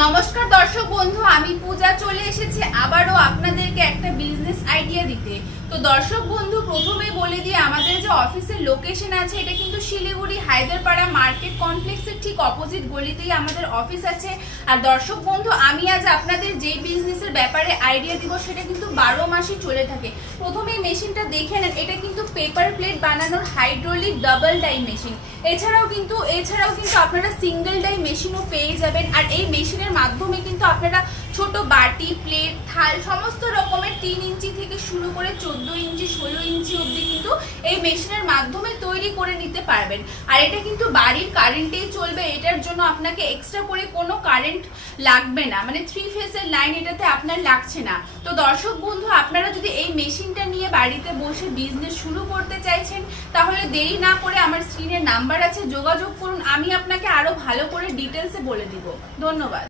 নমস্কার দর্শক বন্ধু, আমি পূজা চলে এসেছি আবারও আপনাদেরকে একটা বিজনেস আইডিয়া দিতে। তো দর্শক বন্ধু, প্রথমেই বলে দিয়ে আমাদের যে অফিসের লোকেশন আছে এটা কিন্তু শিলিগুড়ি হায়দরপাড়া মার্কেট কমপ্লেক্সের ঠিক অপোজিট গলিতেই আমাদের অফিস আছে। আর দর্শক বন্ধু, আমি আজ আপনাদের যে বিজনেসের ব্যাপারে আইডিয়া দিব সেটা কিন্তু 12 মাসই চলে থাকে। প্রথমেই মেশিনটা দেখে নেন, এটা কিন্তু পেপার প্লেট বানানোর হাইড্রোলিক ডাবল ডাই মেশিন। এছাড়াও কিন্তু আপনারা সিঙ্গেল ডাই মেশিনও পেয়ে যাবেন। আর এই মেশিনের মাধ্যমে কিন্তু আপনারা ছোট বাটি, প্লেট, থাল সমস্ত রকমের 3 ইঞ্চি থেকে শুরু করে 14 ইঞ্চি 16 ইঞ্চি অবধি কিন্তু এই মেশিনের মাধ্যমে তৈরি করে নিতে পারবেন। আর এটা কিন্তু বাড়ির কারেন্টেই চলবে, এটার জন্য আপনাকে এক্সট্রা করে কোনো কারেন্ট লাগবে না, মানে 3 ফেজের লাইন এটাতে আপনার লাগছে না। তো দর্শক বন্ধু, আপনারা যদি এই মেশিনটা নিয়ে বাড়িতে বসে বিজনেস শুরু করতে চাইছেন তাহলে দেরি না করে আমার স্ক্রিনের নাম্বার আছে, যোগাযোগ করুন। আমি আপনাকে আরো ভালো করে ডিটেলসে বলে দিব। ধন্যবাদ।